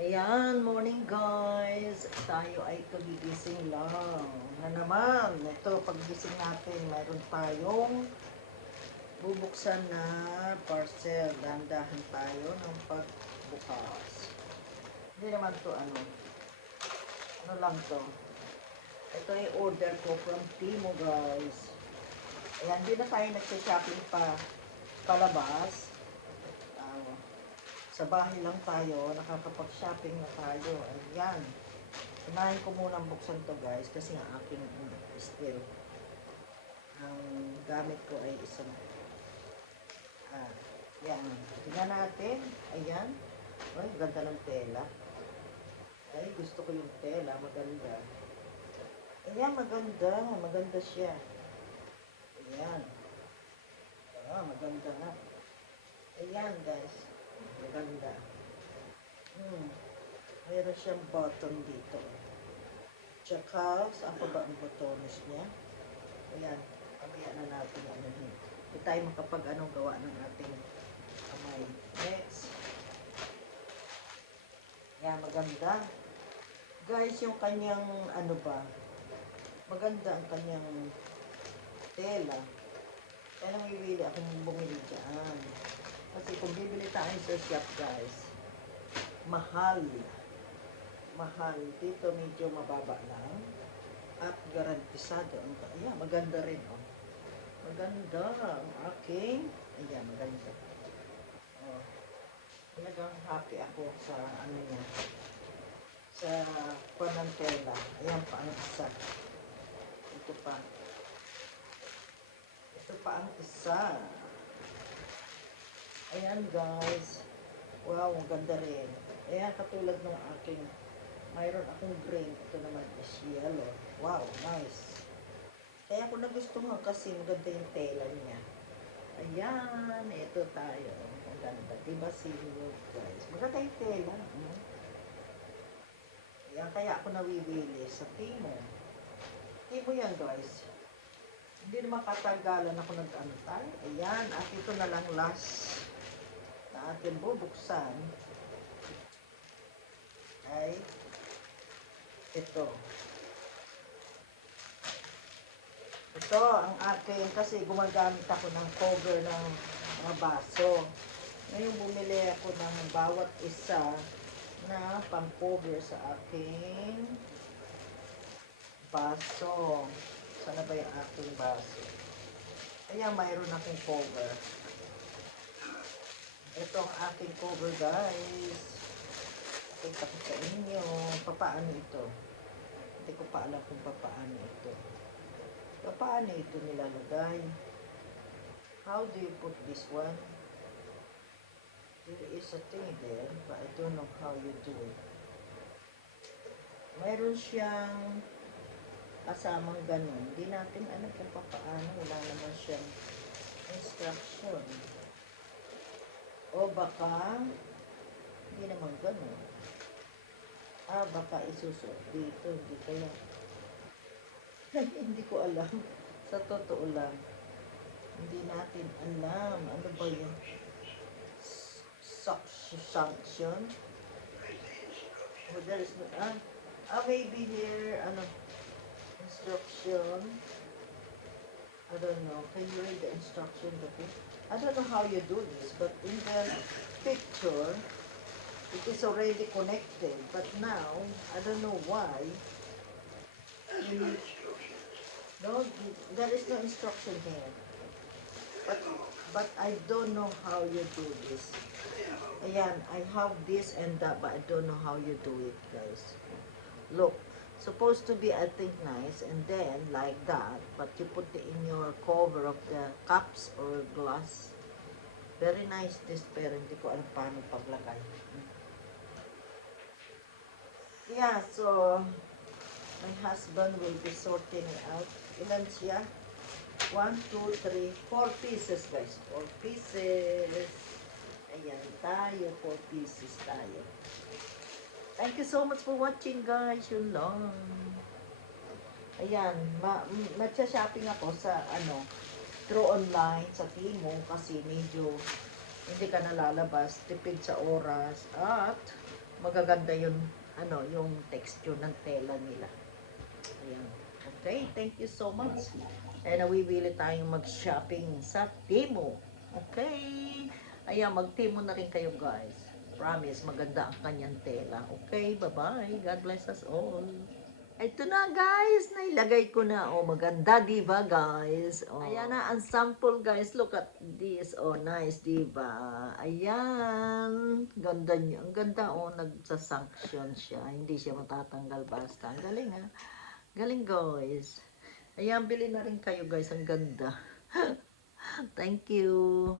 Ayan, morning guys. Tayo ay kagigising lang. Na naman, ito paggising natin, mayroon tayong bubuksan na parcel. Dahan-dahan tayo ng pagbukas. Hindi naman to ano lang to. Ito ay order ko from Timo guys. Ayan, di na tayo nagsha-shopping palabas. Uh, sa bahay lang tayo, nakakapag-shopping na tayo. Ayan. Unahin ko munang buksan to guys kasi ang aking still ang gamit ko ay isang yan. Tingnan natin. Ayan. Ay, ganda ng tela. Ay, gusto ko yung tela. Maganda. Ayan, maganda. Maganda siya. Ayan. Maganda nga. Ayan guys. Maganda. Mayroon siyang button dito. Tsaka, saan pa ba ang butones niya? Ayan, pamaya na natin ano yun. Hindi tayo makapag-anong gawa ng ating kamay. Next. Ayan, maganda. Guys, yung kanyang ano ba, maganda ang kanyang tela. Kaya nang iwili akong bumili dyan. Kasi kung bibili tayo sa shop guys, mahal. Mahal. Dito medyo mababa lang. At garantisado. Ayan, maganda rin. Oh. Maganda ang aking. Ayan, maganda. Oh. Talagang happy ako sa ano niya. Sa panantela. Ayan pa ang isa. Ito pa. Ito pa ang isa. Ayan guys. Wow, ang ganda rin. Ayan, katulad ng aking, mayroon akong green. Ito naman is yellow. Wow, nice. Kaya ako nagustuhan kasi maganda yung tela niya. Ayan, ito tayo. Ang ganda. Diba silver guys? Maganda yung tela. Ayan, kaya ako nawiwili sa Timo. Timo yan guys. Hindi naman katagalan ako nag-antay. Ayan, at ito na lang last na atin bubuksan ay ito. Ito ang akin kasi gumagamit ako ng cover ng mga baso. Ngayon bumili ako ng bawat isa na pang-cover sa aking baso. Sana ba yung aking baso? Ayan, mayroon akong cover. Ito ang aking cover guys. Kita ko sa inyo. Paano ito? Hindi ko pa alam kung paano ito. Paano ito nilalagay? How do you put this one? There is a thing there, but I don't know how you do it. Mayroon siyang kasamang ganun. Hindi natin alam kung paano. Wala naman siyang instruction. O baka, hindi naman ganun. Baka isusot dito. Hindi kaya. Hindi ko alam. Sa totoo lang. Hindi natin alam. Ano ba yun? Sanction? Oh, there is no, maybe here, instruction. I don't know. Can you read the instruction? I don't know how you do this, but in the picture, it is already connected. But now, I don't know why. No, there is no instruction here. But I don't know how you do this. Ayan, I have this and that, but I don't know how you do it, guys. Look, supposed to be, I think, nice, and then, like that, but you put it in your cover of the cups or glass. Very nice this, pero hindi ko alam paano paglagay. Yeah, so, my husband will be sorting it out. Ilan siya? 1, 2, 3, 4 pieces guys. 4 pieces. Ayan tayo. 4 pieces tayo. Thank you so much for watching guys. Yun lang. Ayan. Magsha-shopping ako sa through online sa Timo kasi medyo hindi ka nalalabas. Tipid sa oras. At magaganda yung yung texture ng tela nila. Ayan. Okay, thank you so much. And nawibili tayong mag-shopping sa Temu. Okay? Ayan, mag-Temu na rin kayo guys. Promise, maganda ang kanyang tela. Okay, bye-bye. God bless us all. Ito na guys, nailagay ko na. Oh, maganda, di ba guys? Oh. Ayan na ang sample guys. Look at this. Oh, nice, di ba? Ayan. Ganda niya. Ang ganda oh, nagsasanction siya. Hindi siya matatanggal basta. Ang galing ha. Galing guys. Ayan, bili na rin kayo guys. Ang ganda. Thank you.